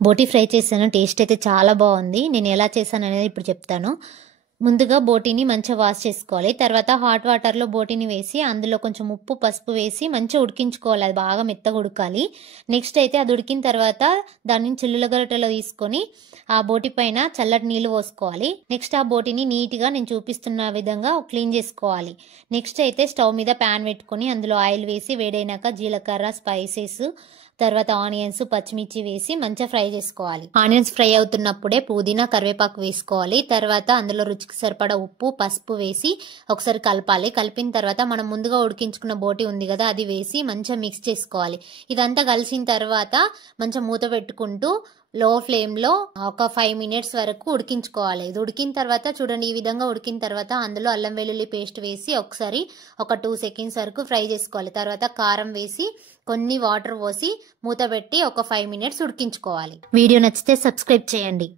బోటి ఫ్రై చేశాను. టేస్ట్ అయితే చాలా బాగుంది. నేను ఎలా చేశాను అనేది ఇప్పుడు చెప్తాను. ముందుగా బోటిని మంచిగా వాష్ చేసుకోవాలి. తర్వాత హాట్ వాటర్లో బోటిని వేసి అందులో కొంచెం ఉప్పు పసుపు వేసి మంచిగా ఉడికించుకోవాలి. అది బాగా మెత్తగా ఉడకాలి. నెక్స్ట్ అయితే అది ఉడికిన తర్వాత దాన్ని చిల్లుల గరిటెలో తీసుకొని ఆ బోటి పైన చల్లటి నీళ్ళు పోసుకోవాలి. నెక్స్ట్ ఆ బోటిని నీట్గా నేను చూపిస్తున్న విధంగా క్లీన్ చేసుకోవాలి. నెక్స్ట్ అయితే స్టవ్ మీద ప్యాన్ పెట్టుకొని అందులో ఆయిల్ వేసి వేడైనాక జీలకర్ర స్పైసెస్ తర్వాత ఆనియన్స్ పచ్చిమిర్చి వేసి మంచిగా ఫ్రై చేసుకోవాలి. ఆనియన్స్ ఫ్రై అవుతున్నప్పుడే పుదీనా కరివేపాకు వేసుకోవాలి. తర్వాత అందులో రుచికి సరిపడా ఉప్పు పసుపు వేసి ఒకసారి కలపాలి. కలిపిన తర్వాత మనం ముందుగా ఉడికించుకున్న బోటి ఉంది కదా అది వేసి మంచిగా మిక్స్ చేసుకోవాలి. ఇదంతా కలిసిన తర్వాత మంచిగా మూత పెట్టుకుంటూ లో ఫ్లేమ్లో ఒక 5 minutes వరకు ఉడికించుకోవాలి. ఇది ఉడికిన తర్వాత చూడండి, ఈ విధంగా ఉడికిన తర్వాత అందులో అల్లం వెల్లుల్లి పేస్ట్ వేసి ఒకసారి ఒక 2 seconds వరకు ఫ్రై చేసుకోవాలి. తర్వాత కారం వేసి కొన్ని వాటర్ పోసి మూత పెట్టి ఒక 5 minutes ఉడికించుకోవాలి. వీడియో నచ్చితే సబ్స్క్రైబ్ చేయండి.